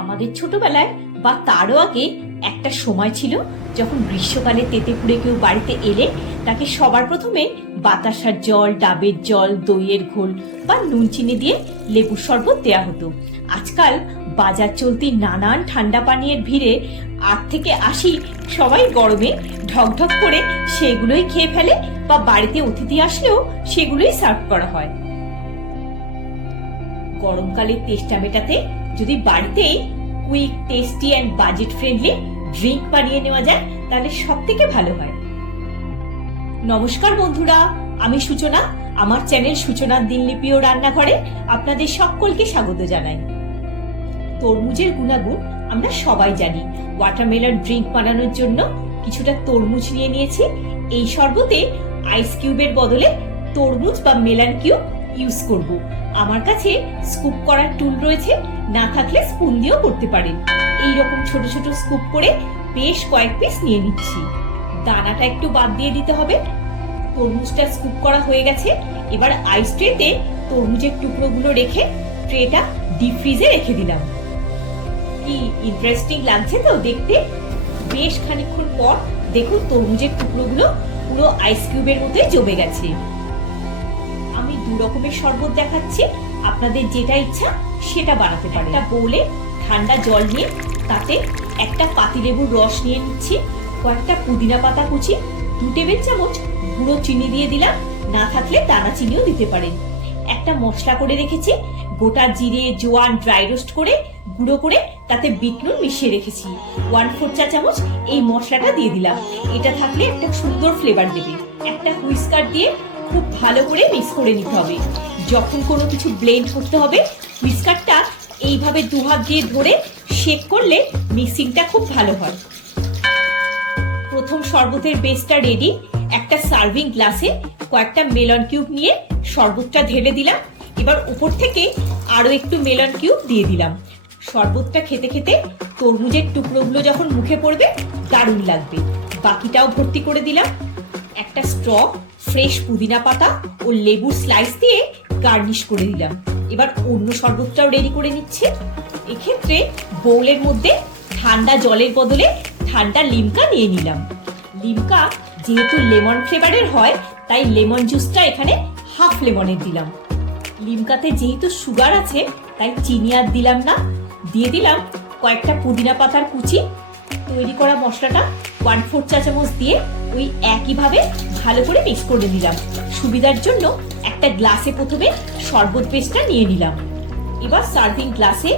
আমাদের ছোটবেলায় বা তারও আগে একটা সময় ছিল যখন গ্রীষ্মকালে তেতেপুরে কেউ বাড়িতে এলে তাকে সবার প্রথমে বাতাসার জল, ডাবের জল, দইয়ের ঘোল বা নুন চিনি দিয়ে লেবুর শরবত দেয়া হতো। আজকাল বাজার চলতি নানান ঠান্ডা পানীয়ের ভিড়ে 8 থেকে 80 সবাই গরমে ঢকঢক করে সেগুলোই খেয়ে ফেলে বা বাড়িতে অতিথি আসলেও সেগুলোই সার্ভ করা হয়। গরমকালে তেষ্টা মেটাতে যদি বাড়িতে quick, tasty and budget friendly drink বানিয়ে নেওয়া যায় তাহলে সব থেকে ভালো হয়। নমস্কার বন্ধুরা, আমি সূচনা। আমার চ্যানেল সূচনার দিনলিপি ও রান্নাঘরে আপনাদের সকলকে স্বাগত জানাই। তরমুজের গুণাগুণ আমরা সবাই জানি। ওয়াটারমেলন ড্রিঙ্ক বানানোর জন্য কিছুটা তরমুজ নিয়ে নিয়েছি। এই শরবতে আইস কিউবের বদলে তরমুজ বা মেলন কিউব ইউজ করব। আমার কাছে স্কুপ করার টুল রয়েছে, না থাকলে স্পুন দিয়েও করতে পারেন। এই রকম ছোট ছোট স্কুপ করে বেশ কয়েক পিস নিয়ে নিচ্ছি। দানাটা একটু বাদ দিয়ে দিতে হবে। তরমুজটা স্কুপ করা হয়ে গেছে। এবার আইস ট্রেতে তরমুজের টুকরোগুলো রেখে ট্রেটা ডিপ ফ্রিজে রেখে দিলাম। কি ইন্টারেস্টিং লাগছে তো দেখতে। বেশ খানিকক্ষণ পর দেখুন তরমুজের টুকরোগুলো পুরো আইস কিউবের মতোই জমে গেছে। আমি 2 রকমের শরবত দেখাচ্ছি, আপনাদের যেটা ইচ্ছা সেটা বানাতে পারেন। একটা বোলে ঠান্ডা জল নিয়ে তাতে একটা পাতিলেবুর রস নিয়ে নিচ্ছি, কয়েকটা পুদিনা পাতা কুচি, 2 টেবিল চামচ গুঁড়ো চিনি দিয়ে দিলাম, না থাকলে দানা চিনিও দিতে পারেন। একটা মশলা করে রেখেছি, গোটা জিরে, জোয়ান ড্রাই রোস্ট করে গুঁড়ো করে তাতে বিট নুন মিশিয়ে রেখেছি। 1/4 চা চামচ এই মশলাটা দিয়ে দিলাম। এটা থাকলে একটা সুন্দর ফ্লেভার দেবে। একটা হুইস্কার দিয়ে খুব ভালো করে মিক্স করে নিতে হবে। যখন কোনো কিছু ব্লেন্ড করতে হবে, হুইস্কারটা এইভাবে 2 হাত দিয়ে ধরে শেক করলে মিক্সিংটা খুব ভালো হয়। প্রথম শরবতের বেসটা রেডি। একটা সার্ভিং গ্লাসে কয়েকটা মেলন কিউব নিয়ে শরবতটা ঢেলে দিলাম। এবার উপর থেকে আরো একটু মেলন কিউব দিয়ে দিলাম। শরবতটা খেতে খেতে তরমুজের টুকরোগুলো যখন মুখে পড়বে দারুণ লাগবে। বাকিটাও ভর্তি করে দিলাম। একটা স্ট্র, ফ্রেশ পুদিনা পাতা ও লেবুর স্লাইস দিয়ে গার্নিশ করে দিলাম। এবার অন্য শরবতটাও রেডি করে নিচ্ছি। এক্ষেত্রে বোলের মধ্যে ঠান্ডা জলের বদলে ঠান্ডা লিমকা নিয়ে নিলাম। লিমকা যেহেতু লেমন ফ্লেভারের হয় তাই লেমন জুসটা এখানে হাফ লেমনের দিলাম। লিমকাতে যেহেতু সুগার আছে তাই চিনি আর দিলাম না। দিয়ে দিলাম কয়েকটা পুদিনা পাতার কুচি। তৈরি করা মশলাটা 1/4 চা চামচ দিয়ে ওই একইভাবে ভালো করে মিক্স করে দিলাম। সুবিধার জন্য একটা গ্লাসে প্রথমে শরবত বেসটা নিয়ে নিলাম। এবার সার্ভিং গ্লাসে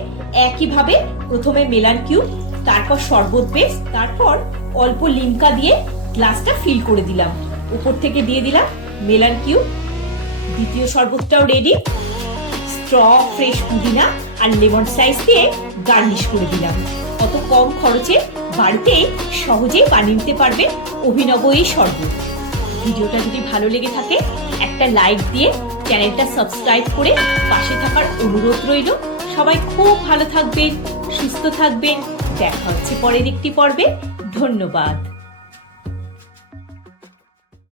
একইভাবে প্রথমে মেলন কিউব, তারপর শরবত বেস, তারপর অল্প লিমকা দিয়ে গ্লাসটা ফিল করে দিলাম। উপর থেকে দিয়ে দিলাম মেলন কিউব। দ্বিতীয় শরবতটাও রেডি। স্ট্র, ফ্রেশ পুদিনা আর লেমন স্লাইস দিয়ে গার্নিশ করে দিলাম। কত কম খরচে বাড়িতে সহজেই বানিয়ে নিতে পারবে অভিনব এই শরবত। ভিডিওটা যদি ভালো লেগে থাকে একটা লাইক দিয়ে চ্যানেলটা সাবস্ক্রাইব করে পাশে থাকার অনুরোধ রইল। সবাই খুব ভালো থাকবেন, সুস্থ থাকবেন। দেখা হচ্ছে পরের একটি পর্বে। ধন্যবাদ।